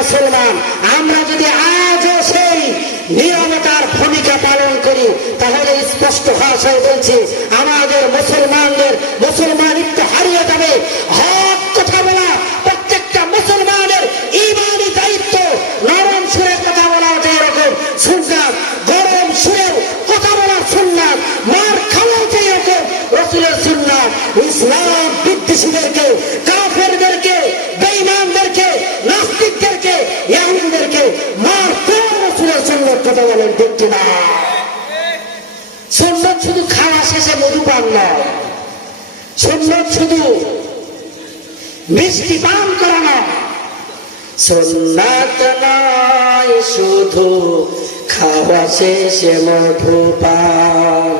মুসলমান, আমরা যদি আজও সেই নিরবতার ভূমিকা পালন করি তাহলে স্পষ্ট ভাষায় বলছি আমাদের মুসলমানিত্ব হারিয়ে যাবে। হক কথা বলা প্রত্যেকটা মুসলমানের ঈমানি দায়িত্ব। নরম সুরে কথা বলা যেরকম সুন্নাত, গরম সুরেও কথা বলা সুন্নাত, মার খাওয়া যেরকম রাসূলের সুন্নাত। ইসলাম বিদ্বেষীদেরকে, কাফেরদেরকে, বেঈমানদেরকে, নাস্তিকদেরকে, ইহুদিদেরকে মারতে রাসূলের সুন্নাত কথা বলেন ঠিক কিনা? সুন্নাত শুধু খাওয়া শেষে মধু পান নয়, সুন্নাত শুধু মিষ্টি পান করা নয়, সুন্নাত নয় শুধু খাওয়া শেষে মধু পান।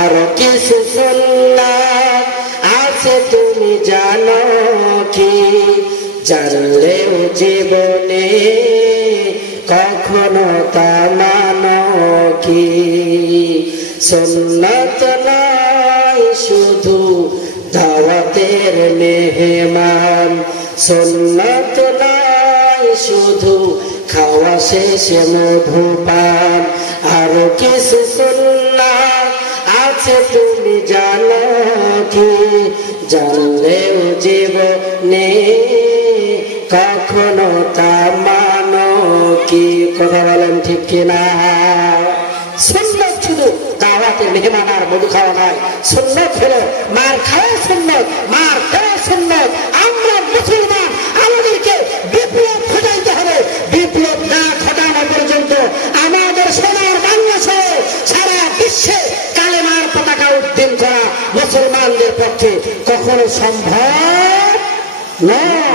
আরো কিছু সুন্নাত আছে তুমি জানো কি? জানলেও জীবনে কখনো তা মানো কি? সুন্নাত নয় শুধু দাওয়াতের মেহমান, সুন্নাত নয় শুধু খাওয়া শেষে মধু পান। আরো কিছু সুন্নাত আছে তুমি জানো কি? জানলেও জীবনে কখনো তা মানো কি? কথা বলেন ঠিক কিনা? সুন্নাত শুধু দাওয়াতের মেহমান আর মধু খাওয়া নয়, সুন্নাত হলো মার খাওয়া সুন্নাত, মার খাওয়া সুন্নাত। আমরা মুসলমান, আমাদেরকে বিপ্লব ঘটাইতে হবে। বিপ্লব না ঘটানো পর্যন্ত আমাদের সোনার বাংলাদেশে সারা বিশ্বে কালেমার পতাকা উড্ডীন করা মুসলমানদের পক্ষে কখনো সম্ভব নয়।